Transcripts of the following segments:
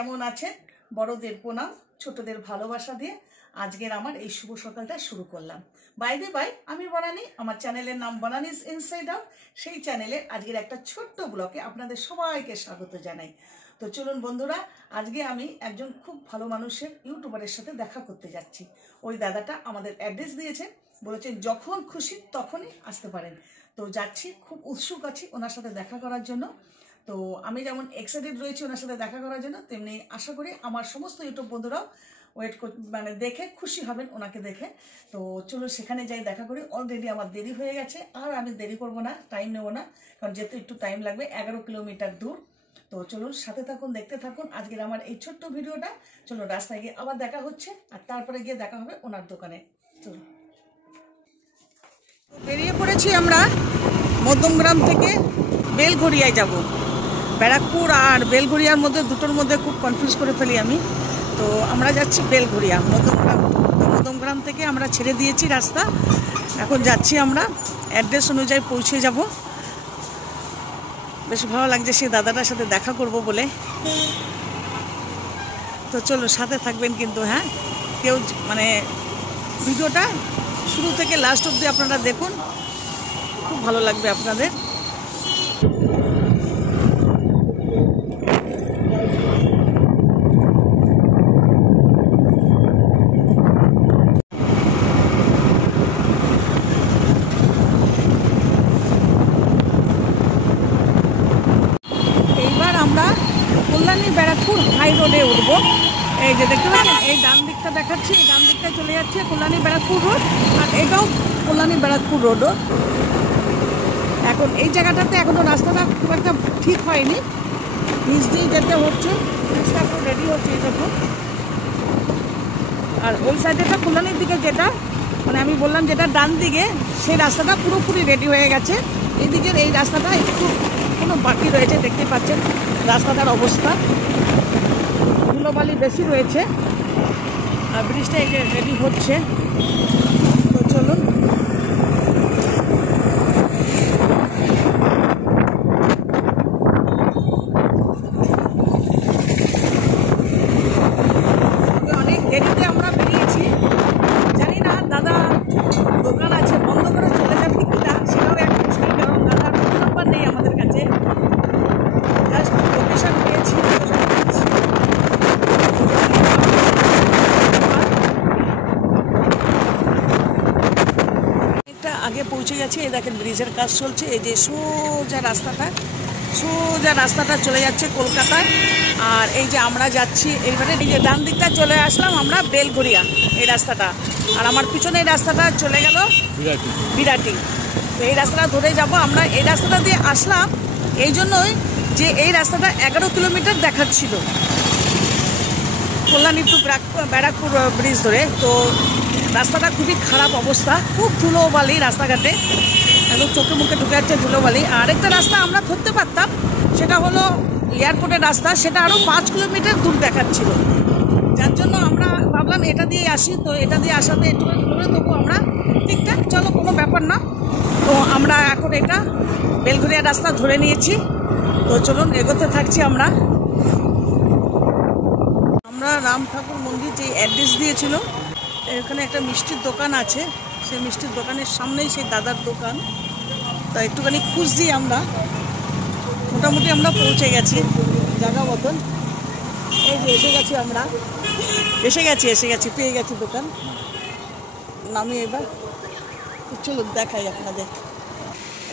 কেমন আছেন? বড়দের প্রণাম, ছোটদের ভালোবাসা দিয়ে আজকের আমার এই শুভ সকালটা শুরু করলাম। বাই দ্য বাই, আমি বনানী, আমার চ্যানেলের নাম বনানীজ ইনসাইড আউট। সেই চ্যানেলে আজকের একটা ছোট্ট ব্লগে আপনাদের সবাইকে স্বাগত জানাই। তো চলুন বন্ধুরা, আজকে আমি একজন খুব ভালো মানুষের ইউটিউবারের সাথে দেখা করতে যাচ্ছি। ওই দাদাটা আমাদের অ্যাড্রেস দিয়েছেন, বলেছেন যখন খুশি তখনই আসতে পারেন। তো যাচ্ছি, খুব উৎসুক আছি ওনার সাথে দেখা করার জন্য। তো আমি যেমন এক্সাইটেড রয়েছি ওনার সাথে দেখা করার জন্য, তেমনি আশা করি আমার সমস্ত ইউটিউব বন্ধুরাও দেখে খুশি হবেন ওনাকে দেখে। তো চলো সেখানে যাই, দেখা করি। অলরেডি আমার দেরি হয়ে গেছে, আর আমি দেরি করব না, টাইম নেব না, কারণ যেহেতু একটু টাইম লাগবে, 11 কিলোমিটার দূর। তো চলুন সাথে থাকুন, দেখতে থাকুন আজকের আমার এই ছোট্ট ভিডিওটা। চলো রাস্তায় গিয়ে আবার দেখা হচ্ছে, আর তারপরে গিয়ে দেখা হবে ওনার দোকানে। চলুন, বেরিয়ে পড়েছি আমরা মধ্যমগ্রাম থেকে বেলঘড়িয়ায় যাব। ব্যারাকপুর আর বেলঘড়িয়ার মধ্যে, দুটোর মধ্যে খুব কনফিউজ করে ফেলি আমি। তো আমরা যাচ্ছি বেলঘড়িয়া, মধ্যমগ্রাম থেকে আমরা ছেড়ে দিয়েছি রাস্তা, এখন যাচ্ছি আমরা অ্যাড্রেস অনুযায়ী পৌঁছে যাব। বেশ ভালো লাগছে সেই দাদাটার সাথে দেখা করব বলে। তো চলো সাথে থাকবেন কিন্তু, হ্যাঁ, কেউ ভিডিওটা শুরু থেকে লাস্ট অবধি আপনারা দেখুন, খুব ভালো লাগবে আপনাদের। এইবার আমরা কল্যাণী ব্যারাকপুর হাই রোডে উঠবো। এই যে দেখতে পাচ্ছেন, এই ডান দিকটা দেখাচ্ছি, এই ডান দিকটা চলে যাচ্ছে কল্যাণী ব্যারাকপুর রোড, আর এটাও কল্যাণী ব্যারাকপুর রোডও। এখন এই জায়গাটাতে এখনো রাস্তাটা খুব একটা ঠিক হয়নি, নিচ দিয়ে যেতে হচ্ছে, এখন রেডি হচ্ছে এই দেখুন। আর ওই সাইডেটা কল্যাণীর দিকে যেটা আমি বললাম যেটা ডান দিকে, সেই রাস্তাটা পুরোপুরি রেডি হয়ে গেছে। এই দিকের এই রাস্তাটা একটু কোনো বাকি রয়েছে, দেখতে পাচ্ছেন রাস্তাটার অবস্থা, ধুলোবালি বেশি রয়েছে, আর ব্রিজটা এই যে রেডি হচ্ছে। তো চলুন, অনেক দেরিতে আমরা বেরিয়েছি, জানি না দাদা দোকান আছে বন্ধ করে চলে যাবে কিনা, সেটাও এক মুশকিল, কারণ দাদার ফোন নাম্বার নেই আমাদের কাছে, জাস্ট লোকেশন পেয়েছি। আগে পৌঁছে গেছে, এই দেখেন ব্রিজের কাজ চলছে, এই যে সোজা রাস্তাটা চলে যাচ্ছে কলকাতায়। আর এই যে আমরা যাচ্ছি এইবারে, এই যে ডান দিকটা চলে আসলাম আমরা বেলঘড়িয়া, এই রাস্তাটা, আর আমার পিছনে এই রাস্তাটা চলে গেল বিরাটি। তো এই রাস্তাটা ধরে যাব আমরা। এই রাস্তাটা দিয়ে আসলাম এই জন্যই যে এই রাস্তাটা 11 কিলোমিটার দেখাচ্ছিল কল্যাণী টু ব্যারাকপুর ব্রিজ ধরে। তো রাস্তাটা খুবই খারাপ অবস্থা, খুব ধুলোবালি রাস্তাঘাটে, একদম চোখে মুখে ঢুকে যাচ্ছে ধুলোবালি। আরেকটা রাস্তা আমরা ধরতে পারতাম, সেটা হলো এয়ারপোর্টের রাস্তা, সেটা আরও 5 কিলোমিটার দূর দেখাচ্ছিল, যার জন্য আমরা ভাবলাম এটা দিয়ে আসি। তো এটা দিয়ে আসাতে একটু ধরে, তবু আমরা ঠিকঠাক, চলো কোনো ব্যাপার না। তো আমরা এখন এটা বেলঘড়িয়া রাস্তা ধরে নিয়েছি। তো চলুন এগোতে থাকছি আমরা। রাম ঠাকুর মন্দির যে অ্যাড্রেস দিয়েছিল, এখানে একটা মিষ্টির দোকান আছে, সেই মিষ্টির দোকানের সামনেই সেই দাদার দোকান। তো একটুখানি খুঁজছি আমরা, মোটামুটি আমরা পৌঁছে গেছি জায়গা মতন। এই যে এসে গেছি আমরা, এসে গেছি পেয়ে গেছি দোকান। নামি এবার চলুন দেখাই আপনাদের।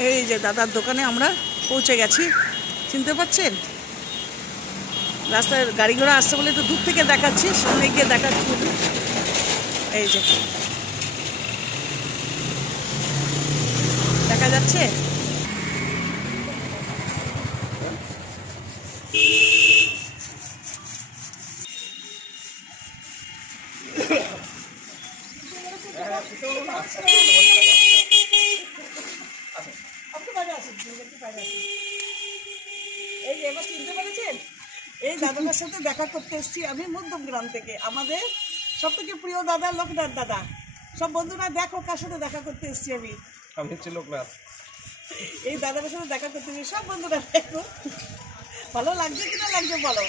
এই যে দাদার দোকানে আমরা পৌঁছে গেছি, চিনতে পারছেন? রাস্তায় গাড়ি ঘোড়া আসছে বলে একটু দূর থেকে দেখাচ্ছি, সামনে গিয়ে দেখাচ্ছি। এই যে দেখা যাচ্ছে, এই যে এবার চিনতে পেরেছেন, এই দাদাটার সাথে দেখা করতে এসেছি আমি মধ্যমগ্রাম থেকে। আমাদের সব থেকে প্রিয় দাদা লোকনাথ দাদা। সব বন্ধুরা দেখো কার সাথে দেখা করতে এসেছি আমি হচ্ছে লোকনাথ। এই দাদাটার সাথে দেখা করতে এসেছি, সব বন্ধুরা দেখো। ভালো লাগছে কিনা লাগছে বলো।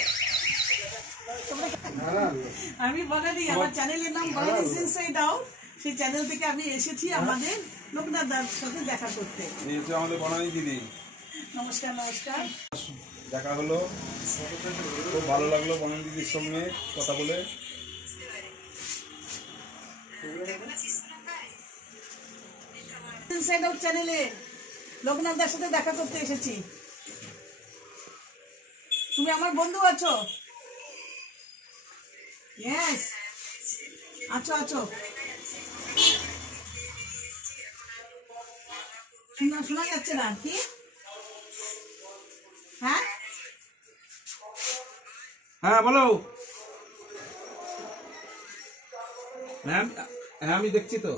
আমি বনানি, আমার চ্যানেলের নাম বনানিজ ইনসাইড আউট। সেই চ্যানেল থেকে আমি এসেছি আমাদের লোকনাথ দার সাথে দেখা করতে। আমাদের বনানি দিদি, নমস্কার। নমস্কার, দেখা হলো, খুব ভালো লাগলো বনানি দিদির সঙ্গে কথা বলে। ইনসাইড আউট চ্যানেলে লোকনাথ দার সাথে দেখা করতে এসেছি। তুমি আমার বন্ধু আছো? ইয়েস, আছো আছো। শোনা যাচ্ছে না কি? হ্যাঁ হ্যাঁ বলো। হ্যাঁ হ্যাঁ আমি দেখছি তো।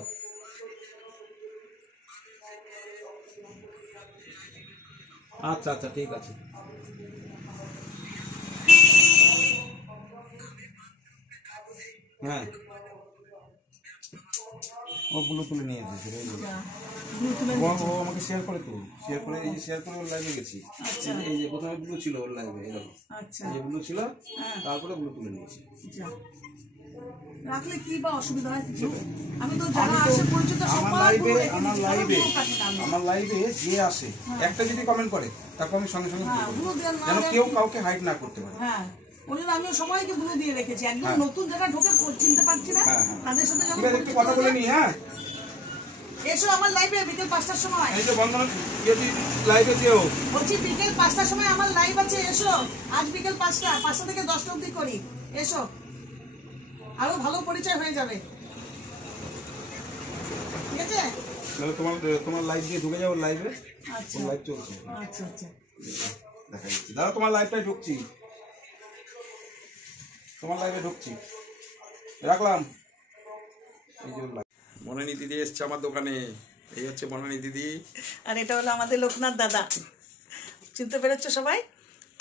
আচ্ছা আচ্ছা ঠিক আছে। হ্যাঁ ওগুলো তুলে নিয়ে এসেছে, ও আমাকে শেয়ার করে, তো শেয়ার করে, এই যে শেয়ার করে ওর লাইভে গেছি। এই যে প্রথমে ব্লু ছিল ওর লাইভে, এরকম এই যে ব্লু ছিল, তারপরে ব্লু তুলে নিয়েছি। রাখলে কি বা অসুবিধা হয় কিছু? আমি তো যারা আসে পরিচিত আমার লাইভে যে আসে একটা যদি কমেন্ট করে তারপর আমি সঙ্গে সঙ্গে যেন কেউ কাউকে হাইড না করতে পারে। হ্যাঁ, আমিও সবাইকে ব্লু দিয়ে রেখেছি। একদম নতুন যারা ঢোকে চিনতে পারছি না, তাদের সাথে যখন একটু কথা বলে নি। হ্যাঁ এসো আমার লাইভে বিকেল 5টার সময়। এই যে বন্ধন যদি লাইভে যেও, বলছি বিকেল 5টার সময় আমার লাইভ আছে, এসো। আজ বিকেল 5টা থেকে 10টা অবধি করি, এসো। আরো ভালো পরিচয় হয়ে যাবে, ঠিক আছে? তাহলে তোমার লাইভ দিয়ে ঢুকে যাও লাইভে। আচ্ছা লাইভ চলছে। আচ্ছা আচ্ছা, দেখা যাচ্ছে দাদা তোমার লাইভটাই ঢুকছি, তোমার লাইভে ঢুকছি, রাখলাম। এই যে বনানি দিদি এসছে আমার দোকানে, এই হচ্ছে বনানি দিদি, আর এটা হলো আমাদের লোকনাথ দাদা। চিনতে পেরেছো সবাই?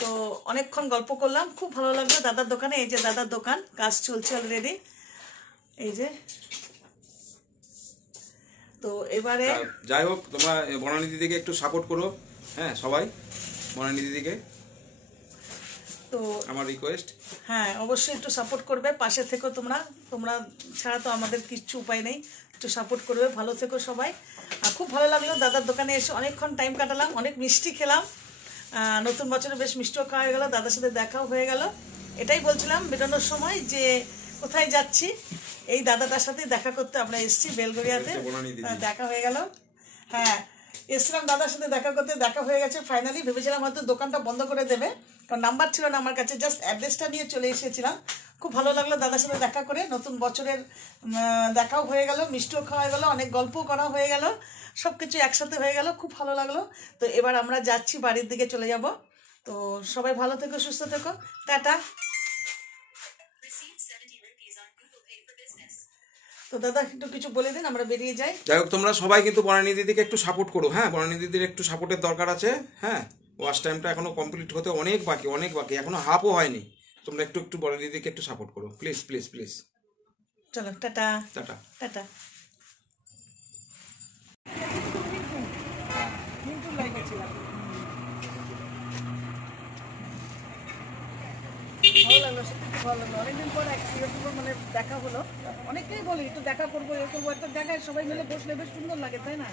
তো অনেকক্ষণ গল্প করলাম, খুব ভালো লাগলো দাদার দোকানে। এই যে দাদার দোকান, কাজ চলছে অলরেডি, এই যে। তো এবারে যাই হোক, তোমরা বনানি দিদিকে একটু সাপোর্ট করো, হ্যাঁ সবাই বনানি দিদিকে, তো আমার রিকোয়েস্ট। হ্যাঁ অবশ্যই একটু সাপোর্ট করবে, পাশে থেকো তোমরা ছাড়া তো আমাদের কিচ্ছু উপায় নেই। একটু সাপোর্ট করবে, ভালো থেকো সবাই। আর খুব ভালো লাগলো দাদার দোকানে এসে, অনেকক্ষণ টাইম কাটালাম, অনেক মিষ্টি খেলাম। নতুন বছরে বেশ মিষ্টিও খাওয়া হয়ে গেল, দাদার সাথে দেখাও হয়ে গেল। এটাই বলছিলাম বেরোনোর সময় যে কোথায় যাচ্ছি, এই দাদাটার সাথে দেখা করতে আমরা এসেছি বেলগড়িয়াতে, দেখা হয়ে গেল। হ্যাঁ এসছিলাম দাদার সাথে দেখা করতে, দেখা হয়ে গেছে ফাইনালি। ভেবেছিলাম হয়তো দোকানটা বন্ধ করে দেবে, কারণ নাম্বার ছিল না আমার কাছে, জাস্ট অ্যাড্রেসটা নিয়ে চলে এসেছিলাম। খুব ভালো লাগলো দাদার সাথে দেখা করে, নতুন বছরের দেখাও হয়ে গেল, মিষ্টিও খাওয়া হয়ে গেল, অনেক গল্পও করা হয়ে গেল, সব কিছু একসাথে হয়ে গেল, খুব ভালো লাগলো। তো এবার আমরা যাচ্ছি, বাড়ির দিকে চলে যাব। তো সবাই ভালো থেকো, সুস্থ থেকো, টাটা। তো দাদা একটু কিছু বলে দিন, আমরা বেরিয়ে যাই। যাই হোক, তোমরা সবাই কিন্তু বনানি দিদিকে একটু সাপোর্ট করো। হ্যাঁ বনানি দিদির একটু সাপোর্টের দরকার আছে। হ্যাঁ ওয়াচ টাইমটা এখনো কমপ্লিট হতে অনেক বাকি, এখনো হাফও হয়নি। তোমরা একটু বনানি দিদিকে একটু সাপোর্ট করো, প্লিজ প্লিজ প্লিজ। চলো টাটা টাটা টাটা। ভালো লাগলো, সত্যি ভালো লাগলো। অনেকদিন পর মানে দেখা হলো। অনেকেই বলি একটু দেখা করবো, এ করবো, একটা জায়গায় সবাই মিলে বসলে বেশ সুন্দর লাগে, তাই না?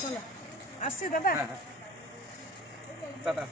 চলো আসছি দাদা, টাটা।